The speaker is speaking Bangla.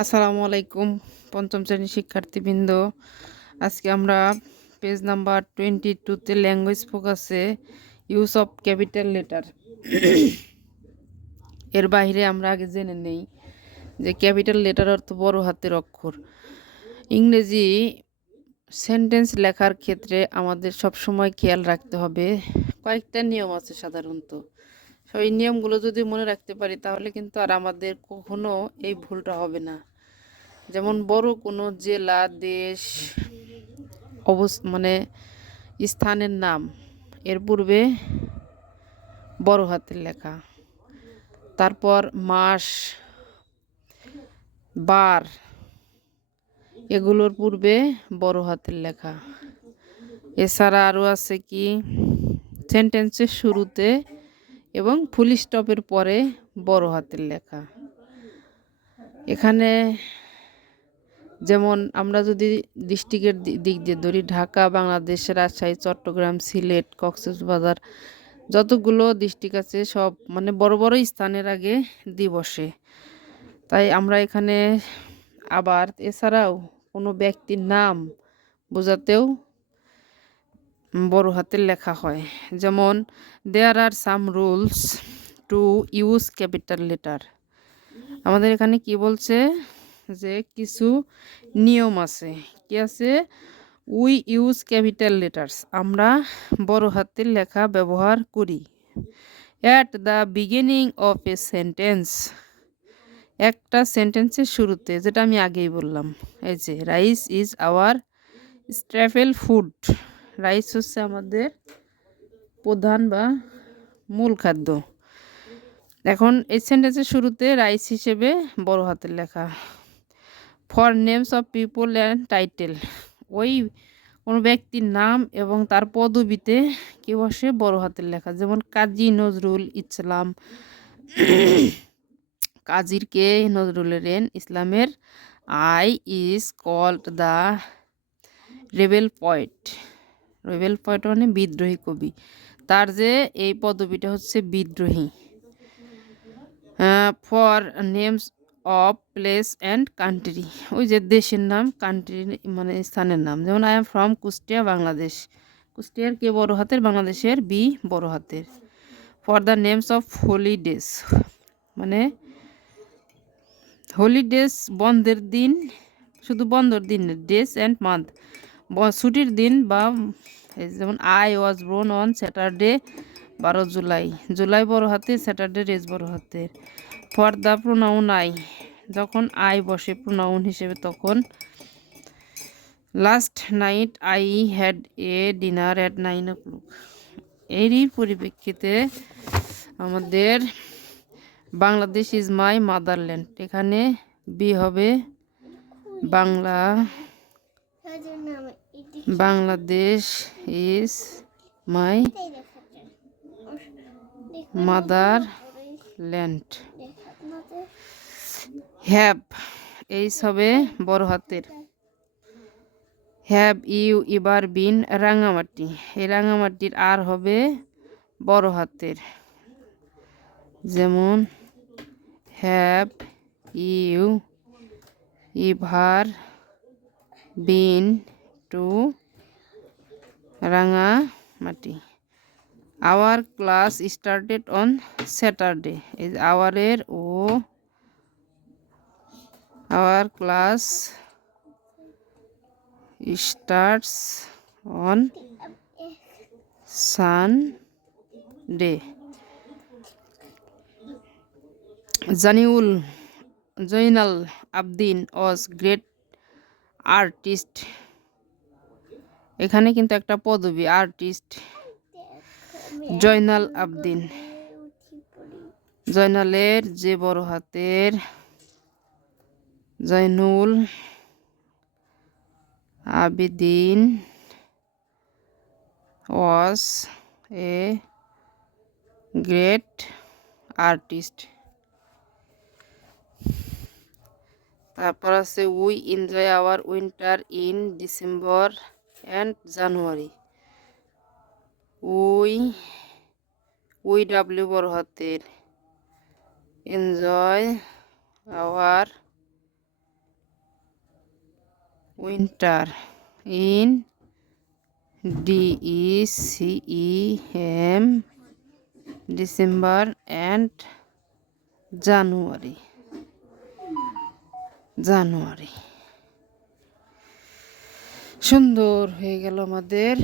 আসসালামু আলাইকুম পঞ্চম শ্রেণীর শিক্ষার্থীবৃন্দ। আজকে আমরা পেজ নাম্বার 22-তে ল্যাঙ্গুয়েজ ফোকাসে ইউজ অফ ক্যাপিটাল লেটার এর বাইরে আমরা আগে জেনে নেই যে ক্যাপিটাল লেটার অর্থ বড় হাতের অক্ষর। ইংরেজি সেন্টেন্স লেখার ক্ষেত্রে আমাদের সবসময় খেয়াল রাখতে হবে কয়েকটা নিয়ম আছে সাধারণত। এই নিয়মগুলো যদি মনে রাখতে পারি তাহলে কিন্তু আর আমাদের কখনো এই ভুলটা হবে না। যেমন বড় কোনো জেলা, দেশ, মানে স্থানের নাম এর পূর্বে বড় হাতের লেখা, তারপর মাস, বার এগুলোর পূর্বে বড় হাতের লেখা। এছাড়া আরও আছে কি সেন্টেন্সের শুরুতে এবং ফুল স্টপের পরে বড় হাতের লেখা। এখানে যেমন আমরা যদি ডিস্ট্রিক্টের দিক দিয়ে ধরি, ঢাকা, বাংলাদেশ, রাজশাহী, চট্টগ্রাম, সিলেট, কক্সবাজার, যতগুলো ডিস্ট্রিক্ট আছে সব মানে বড় বড় স্থানের আগে দি বসে। তাই আমরা এখানে আবার এছাড়াও কোনো ব্যক্তির নাম বোঝাতেও বড় হাতের লেখা হয়। যেমন there are some rules to use capital letter. আমাদের এখানে কি বলছে যে কিছু নিয়ম আছে। কি আছে? উই ইউজ ক্যাপিটাল লেটার্স, আমরা বড় হাতের লেখা ব্যবহার করি। At the beginning of a sentence, একটা সেন্টেন্সের শুরুতে, যেটা আমি আগেই বললাম। এই যে rice is our staple food, rice হচ্ছে আমাদের প্রধান বা মূল খাদ্য। এখন এই সেন্টেন্সের শুরুতে রাইস হিসেবে বড় হাতের লেখা। For names of people and title, ওই কোনো ব্যক্তির নাম এবং তার পদবিতে কি বসে বড় হাতের লেখা। যেমন কাজী নজরুল ইসলাম, কাজীর কে, নজরুলের এন, ইসলামের I, is called the rebel poet. Rebel poet মানে বিদ্রোহী কবি, তার যে এই পদবিটা হচ্ছে বিদ্রোহী। For names of place and country, ওই যে দেশের নাম, কান্ট্রি মানে স্থানের নাম। যেমন I am from Kushtia, Bangladesh, কুষ্টিয়ার কে বড় হাতের, বাংলাদেশের বি বড় হাতের। For the names of holidays, মানে হলিডেজ বন্ধের দিন, শুধু বন্ধের দিন, ডেজ অ্যান্ড মান্থ ছুটির দিন। বা যেমন I was born on Saturday, 12 July, July বড় হাতে, স্যাটারডে রেজ বড় হাতের। ফর দ্য প্রোনাউন আই, যখন আই বসে প্রোনাউন হিসেবে তখন। Last night I had a dinner at 9 o'clock। এরই পরিপ্রেক্ষিতে আমাদের বাংলাদেশ ইজ মাই মাদারল্যান্ড, এখানে বি হবে Bangla, Bangladesh is my motherland. Have H হবে বড় হাতের। হ্যাভ ইউ এবার বিন রাঙামাটি, এই রাঙামাটির আর হবে বড় হাতের। যেমন have you ever been to Rangamati. Our class started on Saturday, এই আওয়ারের ও, our class starts on Sunday. Zainul Abedin was great artist, এখানে কিন্তু একটা পদবী আর্টিস্ট। জয়নাল আবদিন, জয়নালের যে বড় হাতের, জয়নুল আবেদিন ওয়াজ এ গ্রেট আর্টিস্ট। তারপর আছে we enjoy our winter in December and January. We W বড় হাতের, enjoy our winter in DECEM December and January. সুন্দর হয়ে গেল আমাদের